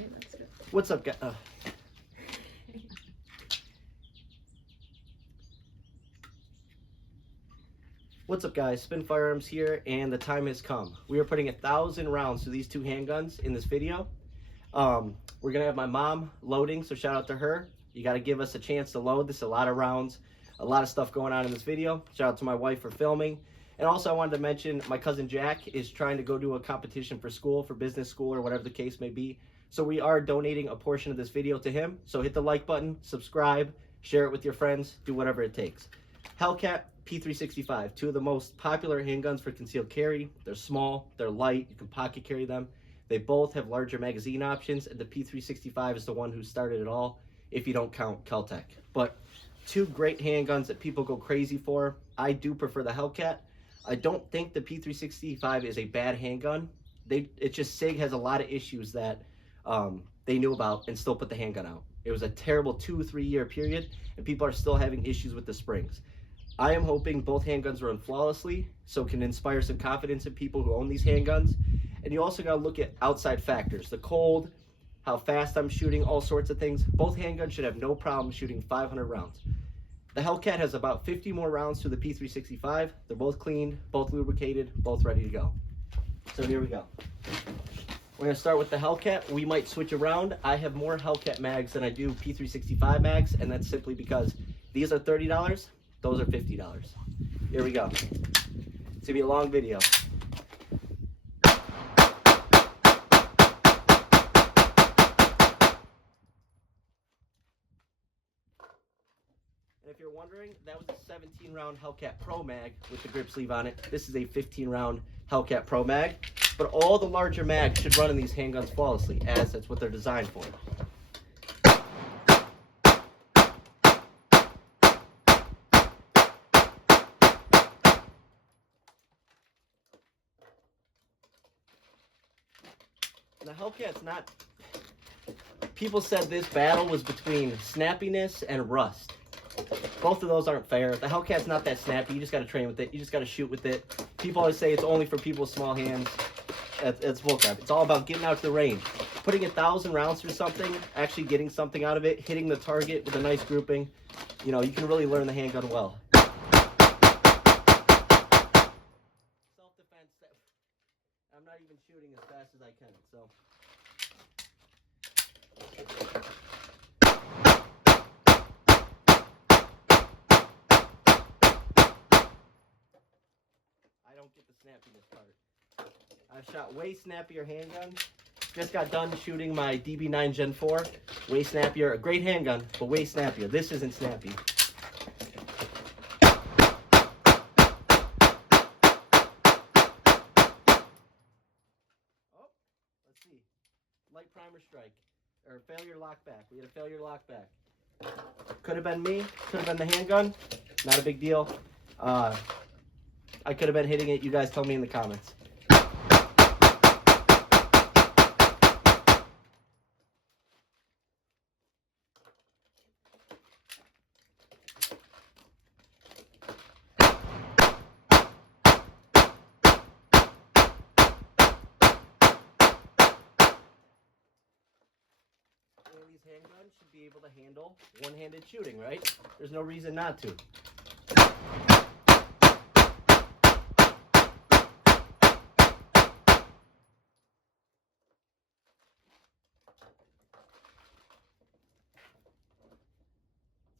Okay, that's good. What's up, guys? What's up, guys? Spin Firearms here, and the time has come. We are putting 1,000 rounds to these two handguns in this video. We're gonna have my mom loading, so shout out to her. You got to give us a chance to load. This is a lot of rounds, a lot of stuff going on in this video. Shout out to my wife for filming. And also I wanted to mention my cousin Jack is trying to go do a competition for school, for business school, or whatever the case may be. So we are donating a portion of this video to him. So hit the like button, subscribe, share it with your friends, do whatever it takes. Hellcat, P365, two of the most popular handguns for concealed carry. They're small, they're light, you can pocket carry them. They both have larger magazine options, and the P365 is the one who started it all, if you don't count Caltech. But two great handguns that people go crazy for. I do prefer the Hellcat. I don't think the P365 is a bad handgun. It's just SIG has a lot of issues that they knew about and still put the handgun out. It was a terrible 2-3 year period, and people are still having issues with the springs. I am hoping both handguns run flawlessly, so it can inspire some confidence in people who own these handguns. And you also got to look at outside factors, the cold, how fast I'm shooting, all sorts of things. Both handguns should have no problem shooting 500 rounds. The Hellcat has about 50 more rounds to the P365. They're both cleaned, both lubricated, both ready to go. So here we go. We're gonna start with the Hellcat. We might switch around. I have more Hellcat mags than I do P365 mags, and that's simply because these are $30, those are $50. Here we go. It's gonna be a long video. If you're wondering, that was a 17-round Hellcat Pro mag with the grip sleeve on it. This is a 15-round Hellcat Pro mag, but all the larger mags should run in these handguns flawlessly, as that's what they're designed for. The Hellcat's not... People said this battle was between snappiness and rust. Both of those aren't fair. The Hellcat's not that snappy. You just got to train with it. You just got to shoot with it. People always say it's only for people with small hands. It's bullcrap. It's all about getting out to the range. Putting 1,000 rounds through something, actually getting something out of it, hitting the target with a nice grouping. You know, you can really learn the handgun well. Self-defense. I'm not even shooting as fast as I can, so... I don't get the snappiness part. I've shot way snappier handguns. Just got done shooting my DB9 Gen 4. Way snappier. A great handgun, but way snappier. This isn't snappy. Oh, let's see. Light primer strike. Or failure lockback. We had a failure lockback. Could have been me. Could have been the handgun. Not a big deal. I could have been hitting it. You guys tell me in the comments. These handguns should be able to handle one-handed shooting, right? There's no reason not to.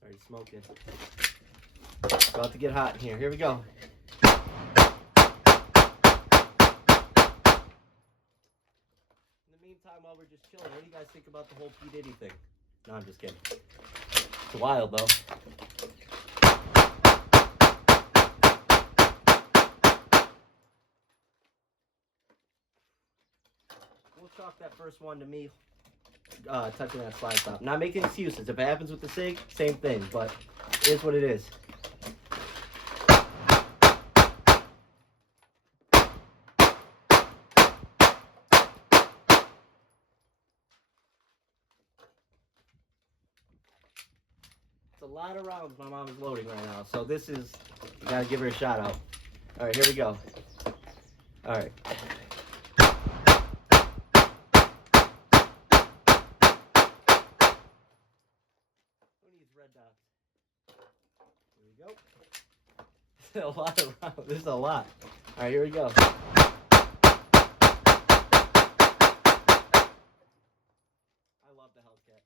Sorry, smoking. About to get hot in here. Here we go. In the meantime, while we're just chilling, what do you guys think about the whole P. Diddy thing? No, I'm just kidding. It's wild, though. We'll chalk that first one to me touching that slide stop. Not making excuses. If it happens with the SIG, same thing, but it is what it is. It's a lot of rounds my mom is loading right now, so this is, you gotta give her a shout out. All right, here we go. All right. shots. Here we go. A lot of rounds. This is a lot. All right, here we go. I love the Hellcat.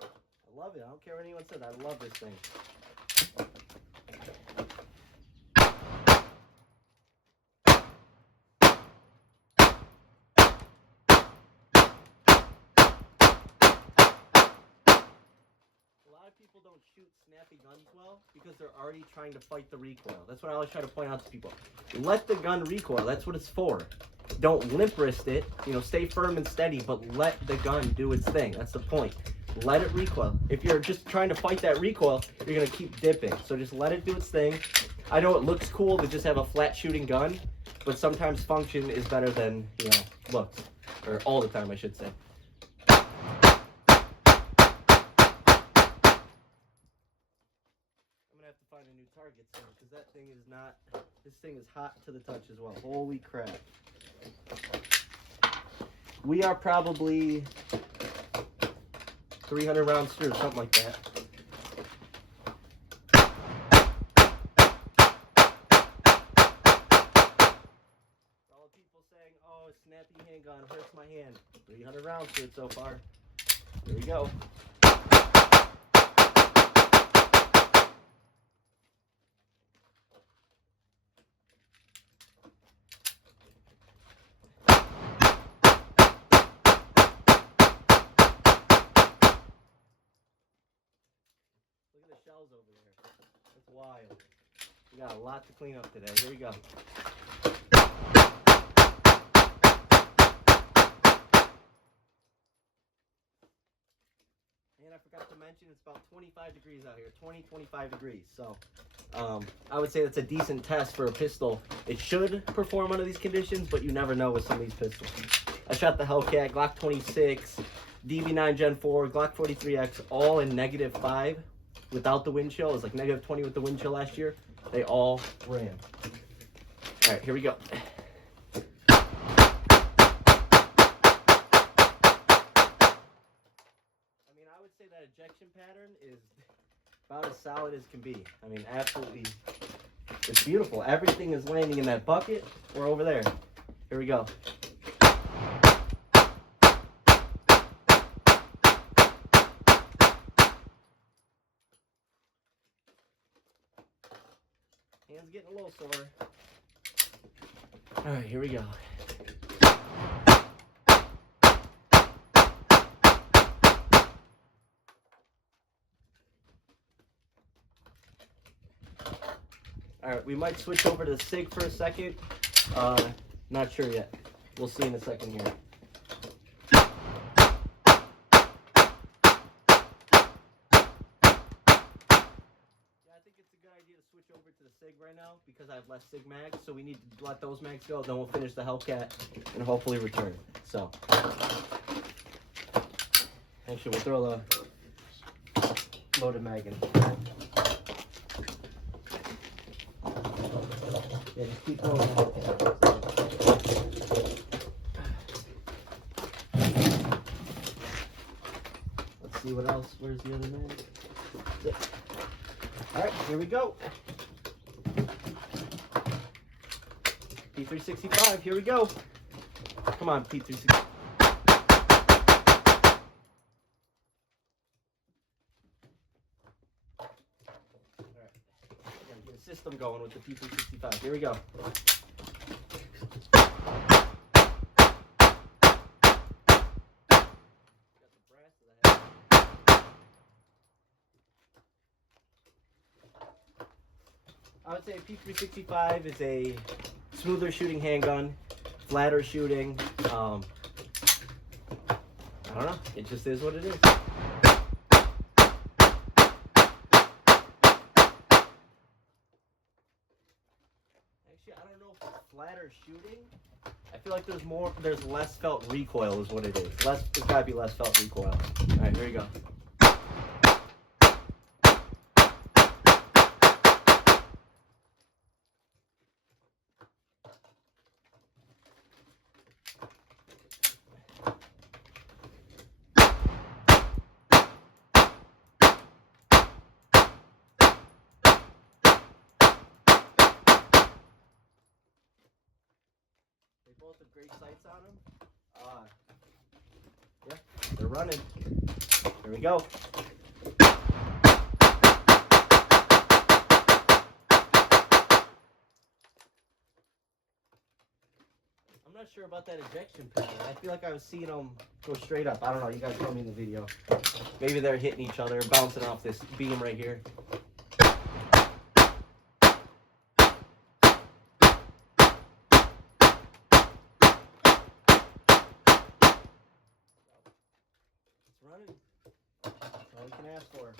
I love it. I don't care what anyone says. I love this thing. A lot of people don't shoot snappy guns well because they're already trying to fight the recoil. That's what I always try to point out to people. Let the gun recoil. That's what it's for. Don't limp wrist it. Stay firm and steady, but let the gun do its thing. That's the point. Let it recoil. If you're just trying to fight that recoil, you're going to keep dipping. So just let it do its thing. I know it looks cool to just have a flat shooting gun, but sometimes function is better than, looks. Or all the time, I should say. I'm going to have to find a new target soon, because that thing is not, this thing is hot to the touch as well. Holy crap. We are probably 300 rounds through, something like that. All the people saying, oh, a snappy handgun hurts my hand. 300 rounds through it so far. Here we go. Look at the shells over there. That's wild. We got a lot to clean up today. Here we go. And I forgot to mention it's about 25 degrees out here. 25 degrees. So I would say that's a decent test for a pistol. It should perform under these conditions, but you never know with some of these pistols. I shot the Hellcat, Glock 26, DB9 Gen 4, Glock 43X, all in -5. Without the wind chill. It was like -20 with the wind chill last year. They all ran. All right, here we go. I mean, I would say that ejection pattern is about as solid as can be. I mean, absolutely, it's beautiful. Everything is landing in that bucket or over there. Here we go. Hands getting a little sore. All right, here we go. All right, we might switch over to the SIG for a second. Not sure yet. We'll see in a second here. I think it's a good idea to switch over to the SIG right now because I have less SIG mags, so we need to let those mags go, then we'll finish the Hellcat and hopefully return. So, actually we'll throw the loaded mag in. Yeah, just keep going. Let's see what else, where's the other mag? All right, here we go. P365, here we go. Come on, P365. All right, gotta get a system going with the P365. Here we go. Got the brass to the head. I would say a P365 is a smoother shooting handgun, flatter shooting. I don't know. It just is what it is. Actually, I don't know if it's flatter shooting. I feel like there's less felt recoil is what it is. It's gotta be less felt recoil. All right, here we go. both have great sights on them. Yeah, they're running. Here we go. I'm not sure about that ejection pattern. I feel like I was seeing them go straight up. I don't know. You guys told me in the video. Maybe they're hitting each other, bouncing off this beam right here. It's running. That's all we can ask for.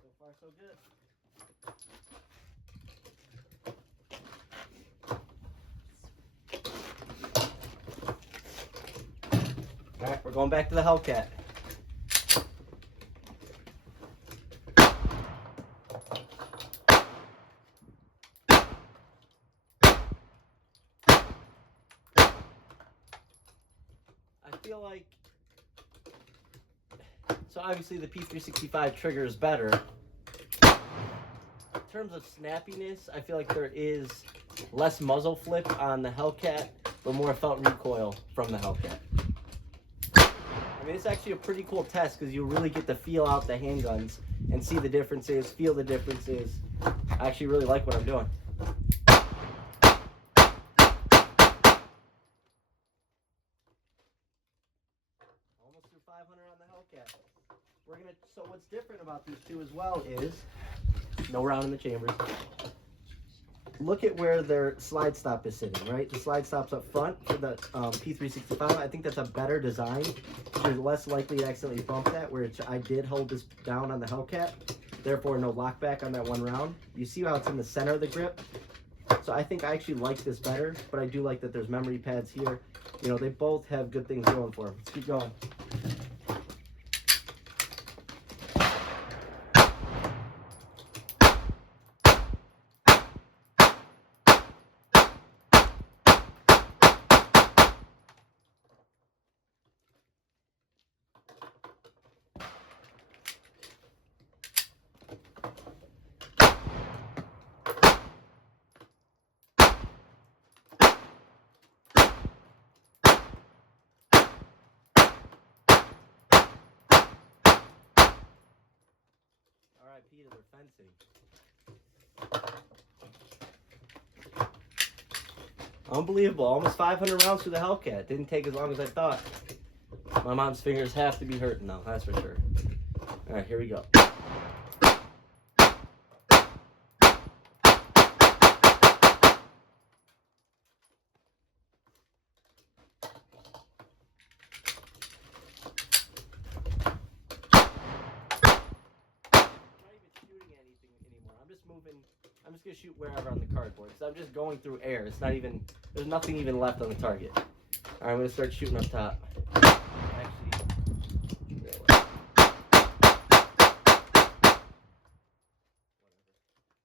So far, so good. All right, we're going back to the Hellcat. I feel like, so obviously the P365 trigger is better. In terms of snappiness, I feel like there is less muzzle flip on the Hellcat, but more felt recoil from the Hellcat. I mean, it's actually a pretty cool test because you really get to feel out the handguns and see the differences, feel the differences. I actually really like what I'm doing. Almost through 500 on the Hellcat. So what's different about these two as well is no round in the chambers. Look at where their slide stop is sitting, right? The slide stop's up front for the P365. I think that's a better design. You're less likely to accidentally bump that, where I did hold this down on the Hellcat. Therefore, no lockback on that one round. You see how it's in the center of the grip? So I think I actually like this better, but I do like that there's memory pads here. You know, they both have good things going for them. Let's keep going. Peter, they're fencing. Unbelievable. Almost 500 rounds through the Hellcat. Didn't take as long as I thought. My mom's fingers have to be hurting though, that's for sure. Alright, here we go. I'm just gonna shoot wherever on the cardboard because I'm just going through air. It's not even, there's nothing even left on the target. All right, I'm gonna start shooting up top. Actually, whatever.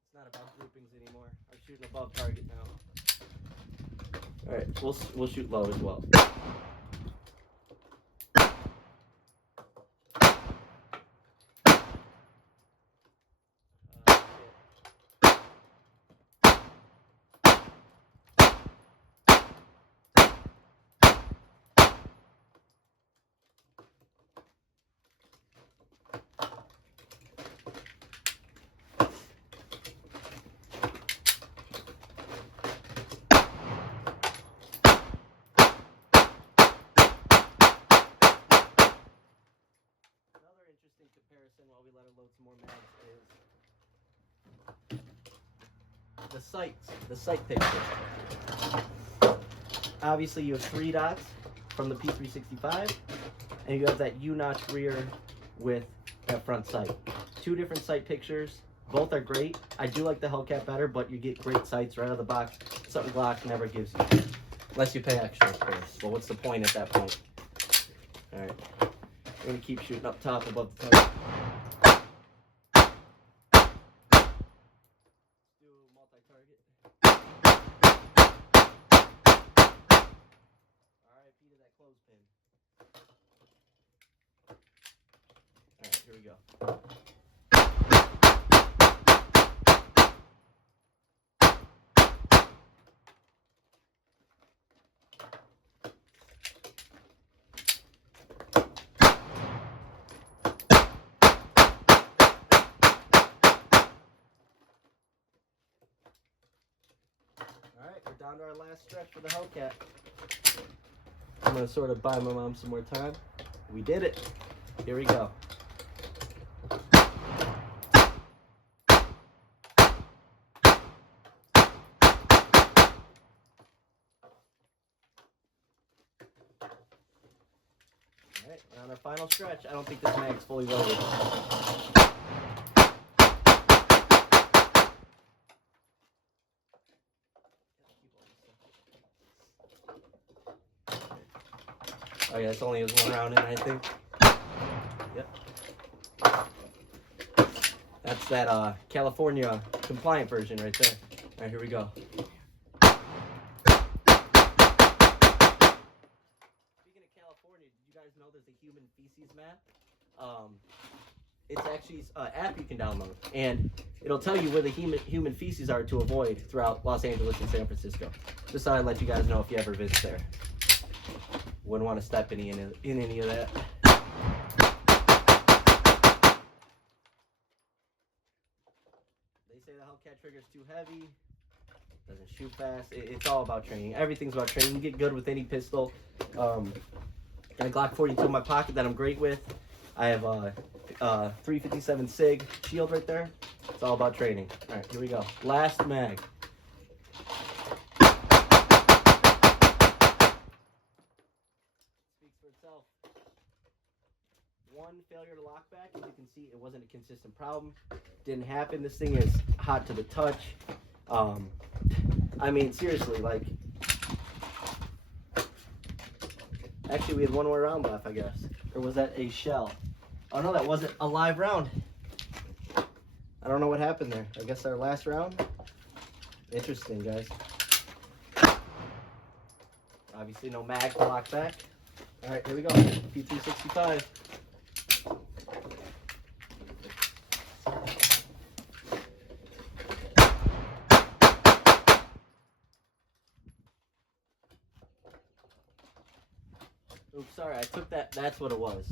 It's not about groupings anymore. I'm shooting above target now. All right, we'll shoot low as well. Comparison while we let it load some more mags is the sight picture. Obviously you have 3 dots from the P365 and you have that U-notch rear with that front sight. 2 different sight pictures. Both are great. I do like the Hellcat better, but you get great sights right out of the box. Something Glock never gives you. Unless you pay extra, of course. Well, what's the point at that point? Alright. We're going to keep shooting up top above the target. Do multi-target. RIP to that clothespin. Alright, here we go. Alright, we're down to our last stretch for the Hellcat. I'm going to sort of buy my mom some more time. We did it. Here we go. Alright, we're on our final stretch. I don't think this mag's fully loaded. Oh yeah, it's only has 1 round in, I think. Yep. That's that California compliant version right there. Alright, here we go. Speaking of California, did you guys know there's a human feces map? It's actually an app you can download, and it'll tell you where the human feces are to avoid throughout Los Angeles and San Francisco. Just thought I'd let you guys know if you ever visit there. Wouldn't want to step in any of that. They say the Hellcat trigger's too heavy, doesn't shoot fast. It's all about training. Everything's about training. You can get good with any pistol. Got a Glock 42 in my pocket that I'm great with. I have a 357 SIG shield right there. It's all about training. All right, here we go. Last mag. For itself. One failure to lock back. As you can see, it wasn't a consistent problem. Didn't happen. This thing is hot to the touch. I mean, seriously, like, actually we had 1 more round left, I guess. Or was that a shell? Oh no, that wasn't a live round. I don't know what happened there. I guess our last round. Interesting, guys. Obviously no mag to lock back. All right, here we go. P365. Oops, sorry, I took that. That's what it was.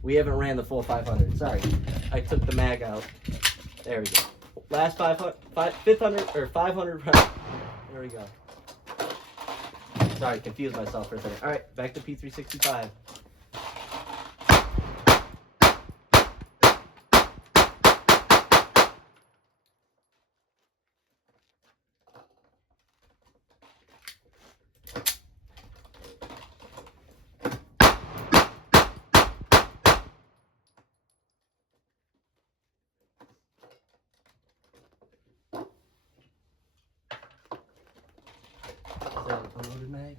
We haven't ran the full 500. Sorry, I took the mag out. There we go. Last 500 round. There we go. Sorry, confused myself for a second. All right, back to P365. Unloaded mag.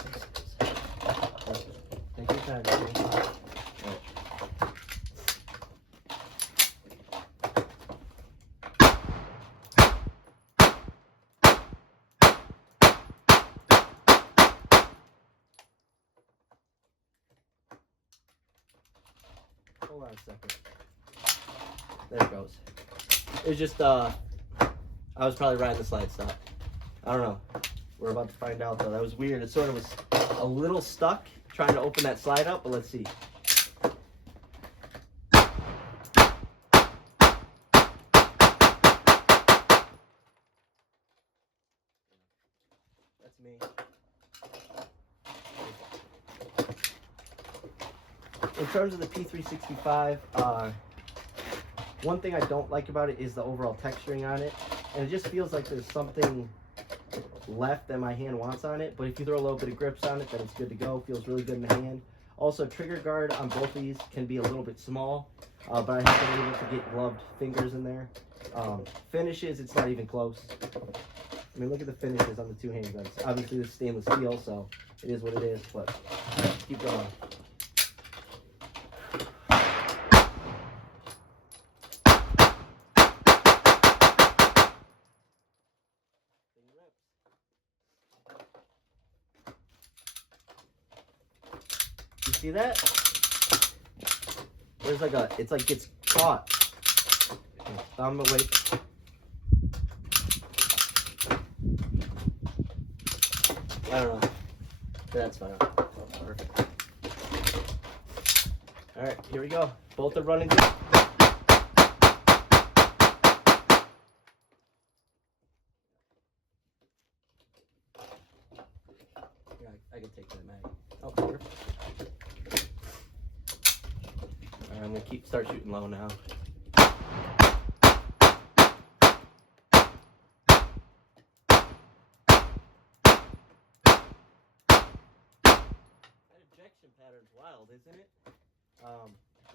Take your time, baby. Hold on a second. There it goes. It was just I was probably riding the slide stop. I don't know. We're about to find out though. That was weird. It sort of was a little stuck trying to open that slide up, but let's see. That's me. In terms of the P365, one thing I don't like about it is the overall texturing on it. And it just feels like there's something left that my hand wants on it, but if you throw a little bit of grips on it, then it's good to go. Feels really good in the hand. Also, trigger guard on both of these can be a little bit small. but I haven't been able to get gloved fingers in there. Finishes, it's not even close. I mean, look at the finishes on the two handguns. Obviously, this is stainless steel, so it is what it is, but keep going. You see that? There's like a, it's like gets caught. Thumb away. I don't know. That's fine. Oh, perfect. All right, here we go. Both are running good. Yeah, I can take that mag. Oh, perfect. All right, I'm gonna start shooting low now. Ejection pattern's wild, isn't it?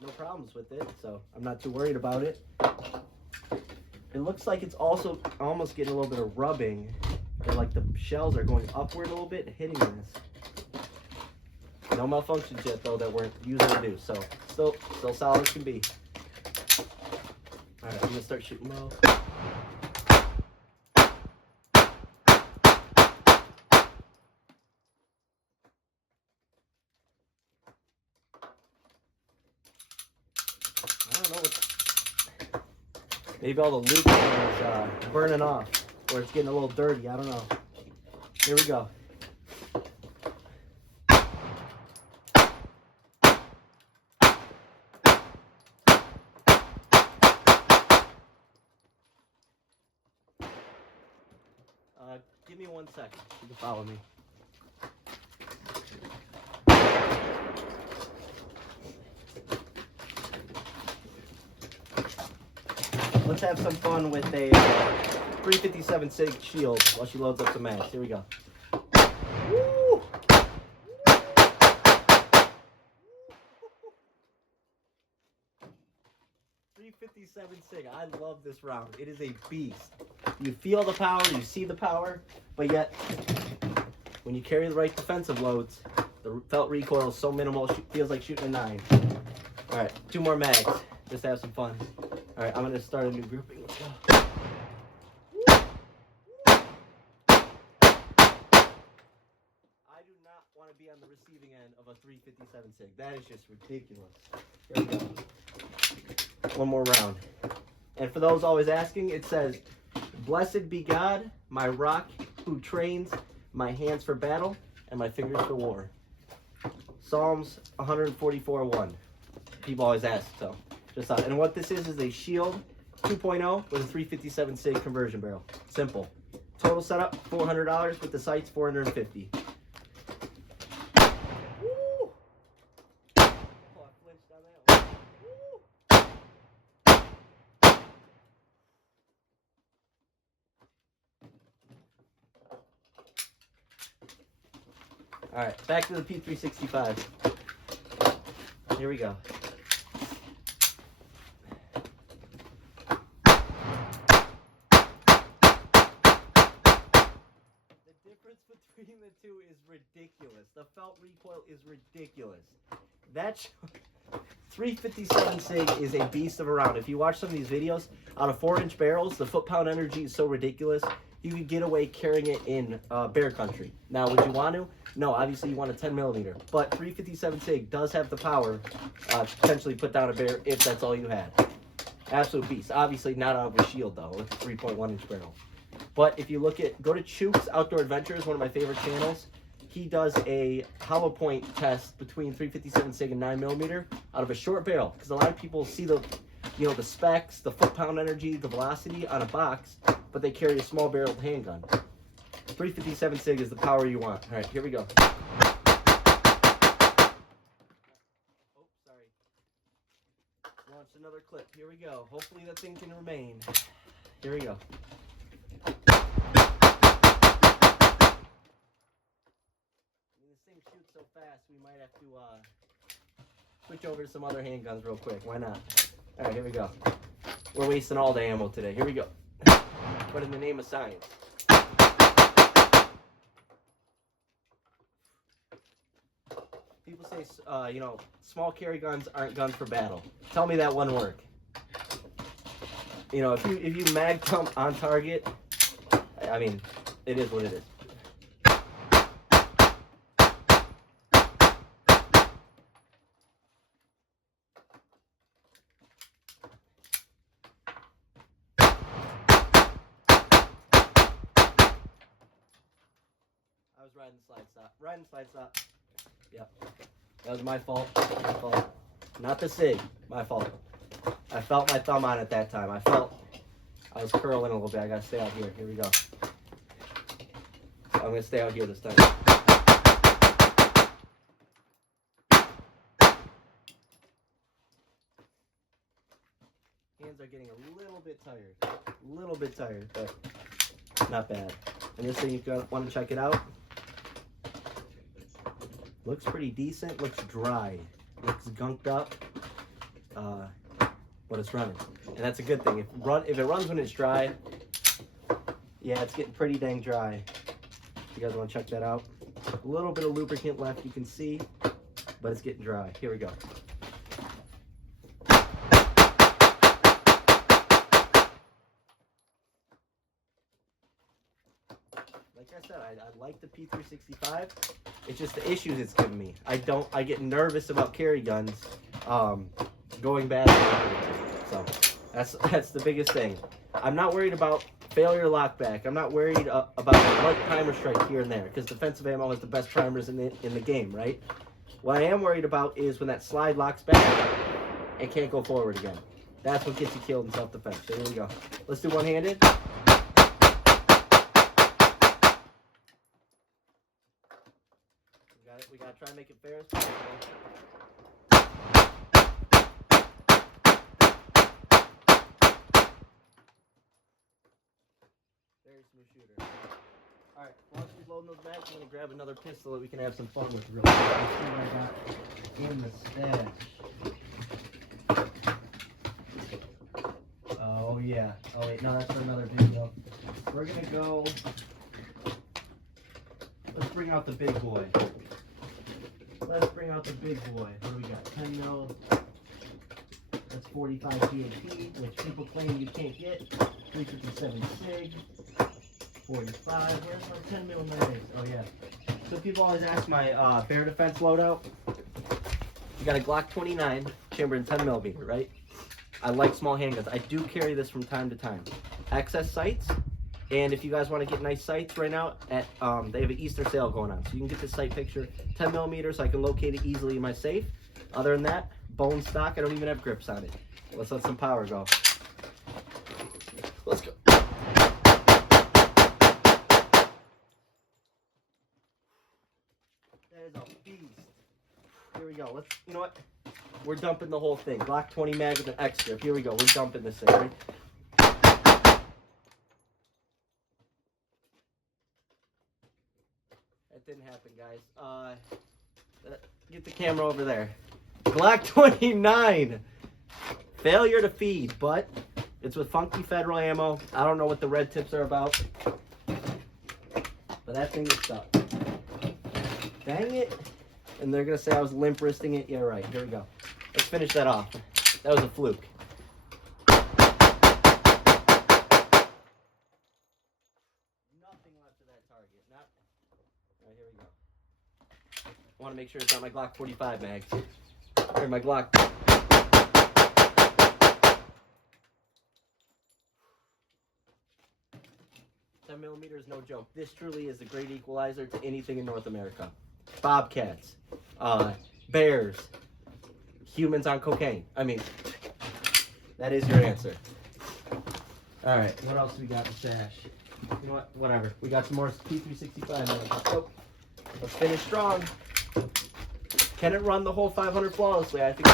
No problems with it, so I'm not too worried about it. It looks like it's also almost getting a little bit of rubbing, and like the shells are going upward a little bit and hitting this. No malfunctions yet though that we're using to do, so still solid as can be. All right, I'm gonna start shooting low. I don't know what. Maybe all the lube is burning off, or it's getting a little dirty. I don't know. Here we go. Give me 1 second. You can follow me. Let's have some fun with a 357 SIG shield while she loads up some mags. Here we go. Woo! 357 SIG. I love this round. It is a beast. You feel the power, you see the power, but yet when you carry the right defensive loads, the felt recoil is so minimal, it feels like shooting a 9. All right, 2 more mags. Just to have some fun. All right, I'm gonna start a new grouping. Let's go. I do not want to be on the receiving end of a 357 SIG. That is just ridiculous. Here we go. 1 more round. And for those always asking, it says, "Blessed be God, my rock who trains my hands for battle and my fingers for war." Psalms 144:1. People always ask, so just thought. And what this is a Shield 2.0 with a 357 SIG conversion barrel. Simple. Total setup $400 with the sights $450. Woo! Oh, I flinched on that one. Woo! All right, back to the P365. Here we go. The difference between the two is ridiculous. The felt recoil is ridiculous. That 357 SIG is a beast of a round. If you watch some of these videos, out of 4-inch barrels, the foot-pound energy is so ridiculous, you could get away carrying it in bear country. Now, would you want to? No, obviously you want a 10mm, but 357 SIG does have the power to potentially put down a bear if that's all you had. Absolute beast. Obviously not out of a Shield though, with a 3.1-inch barrel. But if you look at, go to Chuke's Outdoor Adventures, one of my favorite channels. He does a hollow point test between 357 SIG and 9mm out of a short barrel, because a lot of people see the, you know, the specs, the foot-pound energy, the velocity on a box, but they carry a small barreled handgun. 357 SIG is the power you want. All right, here we go. Oh, sorry. Launch another clip. Here we go. Hopefully that thing can remain. Here we go. This thing shoots so fast, we might have to switch over to some other handguns real quick. Why not? All right, here we go. We're wasting all the ammo today. Here we go. But in the name of science. People say, you know, small carry guns aren't guns for battle. Tell me that one work. You know, if you mag pump on target, I mean, it is what it is. I was riding the slide stop. Riding slide stop. Yep. That was my fault. My fault. Not the SIG. My fault. I felt my thumb on it that time. I was curling a little bit. I gotta stay out here. Here we go. I'm gonna stay out here this time. Hands are getting a little bit tired. A little bit tired, but not bad. And this thing, you want to check it out. Looks pretty decent. Looks dry. Looks gunked up. But it's running, and that's a good thing. If it runs when it's dry, yeah, it's getting pretty dang dry. You guys want to check that out? A little bit of lubricant left, you can see, but it's getting dry. Here we go. Like I said, I like the P365. It's just the issues it's giving me. I get nervous about carry guns going bad. So that's the biggest thing. I'm not worried about failure lockback. I'm not worried about a light primer strike here and there, because defensive ammo has the best primers in the game, right? What I am worried about is when that slide locks back and can't go forward again. That's what gets you killed in self-defense. So here we go. Let's do one-handed. We gotta try and make it fair as possible. Very smooth shooter. Alright, while she's loading those bags, I'm gonna grab another pistol that we can have some fun with real quick. Let's see what I got in the stash. Oh yeah. Oh wait, no, that's for another video. We're gonna go. Let's bring out the big boy. Let's bring out the big boy. What do we got? 10 mil. That's 45 PAP, which people claim you can't get. 357 SIG. 45. Where's my 10 mil mags? Oh yeah. So people always ask my bear defense loadout. You got a Glock 29 chamber in 10 millimeter, right? I like small handguns. I do carry this from time to time. Access sights. And if you guys want to get nice sights right now, they have an Easter sale going on. So you can get the sight picture 10 millimeters, so I can locate it easily in my safe. Other than that, bone stock. I don't even have grips on it. Let's let some power go. Let's go. That is a beast. Here we go. You know what? We're dumping the whole thing. Glock 20 mag with an X grip. Here we go. We're dumping this thing. Right? That didn't happen, guys. Get the camera over there. Glock 29. Failure to feed, but it's with funky federal ammo. I don't know what the red tips are about, but that thing is stuck. Dang it. And they're going to say I was limp wristing it. Yeah, right. Here we go. Let's finish that off. That was a fluke. Nothing left of that target. Not. All right, here we go. I want to make sure it's not my Glock 45 mags. Or my Glock. $10mm is no joke. This truly is a great equalizer to anything in North America. Bobcats, bears, humans on cocaine. I mean, that is your answer. All right, what else we got in the stash? You know what? Whatever. We got some more P365. Let's go. Let's finish strong. Can it run the whole 500 flawlessly? I think.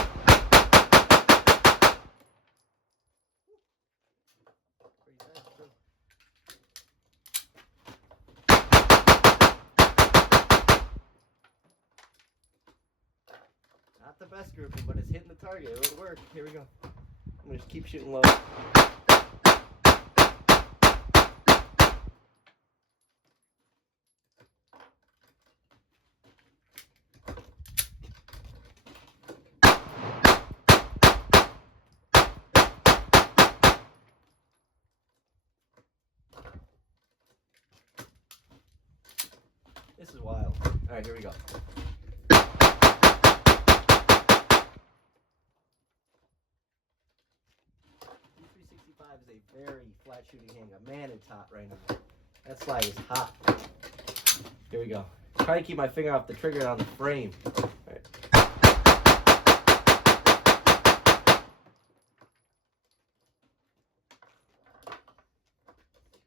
Not the best grouping, but it's hitting the target. It'll work. Here we go. I'm gonna keep shooting low. This is wild. All right, here we go. P365 is a very flat shooting handgun. Man, it's hot right now. That slide is hot. Here we go. Try to keep my finger off the trigger on the frame. All right.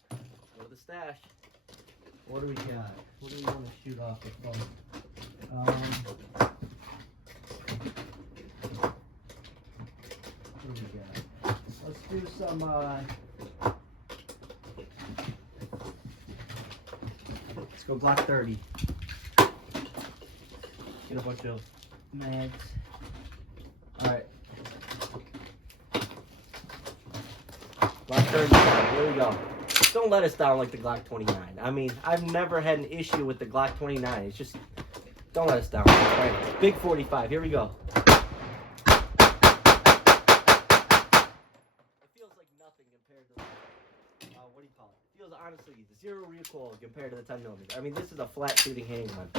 Go to the stash. What do we got? What do we want to shoot off the phone? What do we got? Let's do some, let's go Glock 30. Get a bunch of mags. Alright. Glock 30, here we go. Don't let us down like the Glock 29. I mean, I've never had an issue with the Glock 29. It's just, don't let us down. Alright, big 45, here we go. It feels like nothing compared to the, what do you call it? It feels, honestly, zero recoil compared to the 10mm. I mean, this is a flat shooting handgun.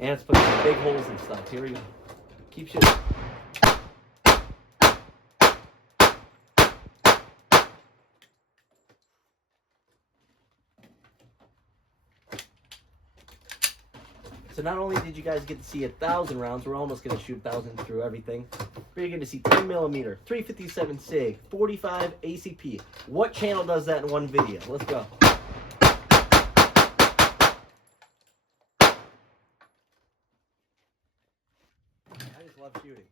And it's putting some big holes and stuff. Here we go. Keep shooting. So not only did you guys get to see 1,000 rounds, we're almost going to shoot 1,000 through everything. We're going to see 10mm, 357 SIG, 45 ACP. What channel does that in one video? Let's go. I just love shooting.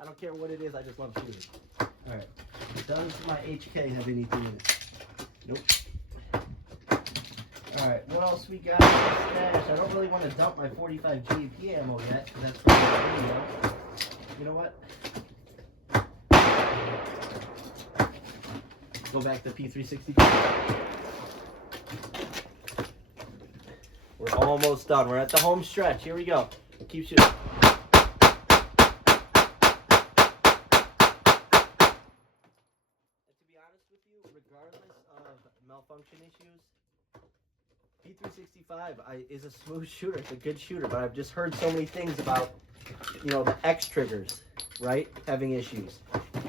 I don't care what it is, I just love shooting. Alright. Does my HK have anything in it? Nope. Alright, what else we got in the stash? I don't really want to dump my 45 GP ammo yet, because that's for the video. You know what? Go back to P365. We're almost done. We're at the home stretch. Here we go. Keep shooting. Regardless of malfunction issues, P365 is a smooth shooter. It's a good shooter, but I've just heard so many things about, you know, the X triggers, right, having issues.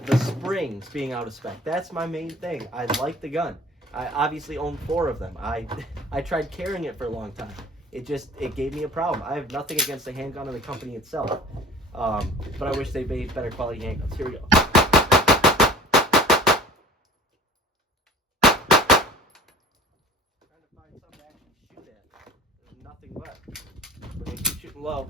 The springs being out of spec. That's my main thing. I like the gun. I obviously own 4 of them. I tried carrying it for a long time. It gave me a problem. I have nothing against the handgun or the company itself, but I wish they made better quality handguns. Here we go. Nothing left. We're going to keep shooting low.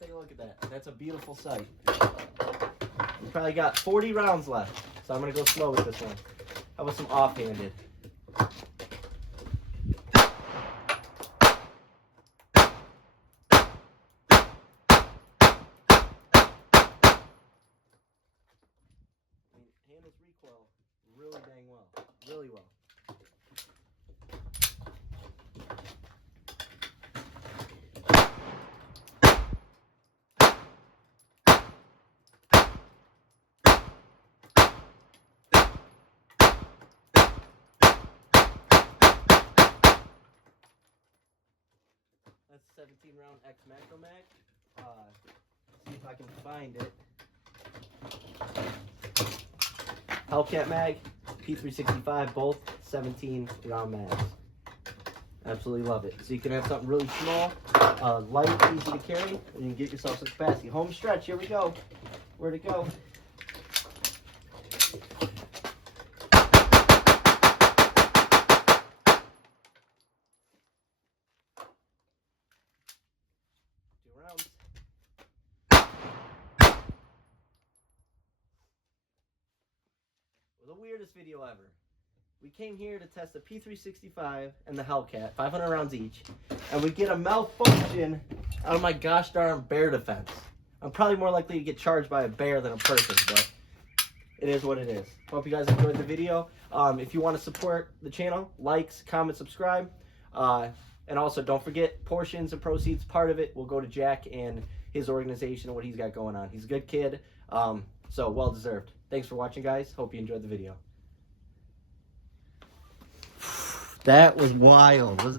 Take a look at that. That's a beautiful sight. We probably got 40 rounds left, so I'm going to go slow with this one. How about some offhanded? Handles recoil really dang well. Really well. That's 17 round X macro mag. See if I can find it. Hellcat mag, P365, both 17 round mags. Absolutely love it. So you can have something really small, light, easy to carry, and you can get yourself some capacity. Home stretch, here we go. Where'd it go? Rounds. The weirdest video ever. We came here to test the P365 and the Hellcat, 500 rounds each, and we get a malfunction out of my gosh darn bear defense. I'm probably more likely to get charged by a bear than a person, but it is what it is. Hope you guys enjoyed the video. If you want to support the channel, likes, comment, subscribe. And also, don't forget, portions and proceeds, part of it will go to Jack and his organization and what he's got going on. He's a good kid, so well-deserved. Thanks for watching, guys. Hope you enjoyed the video. That was wild.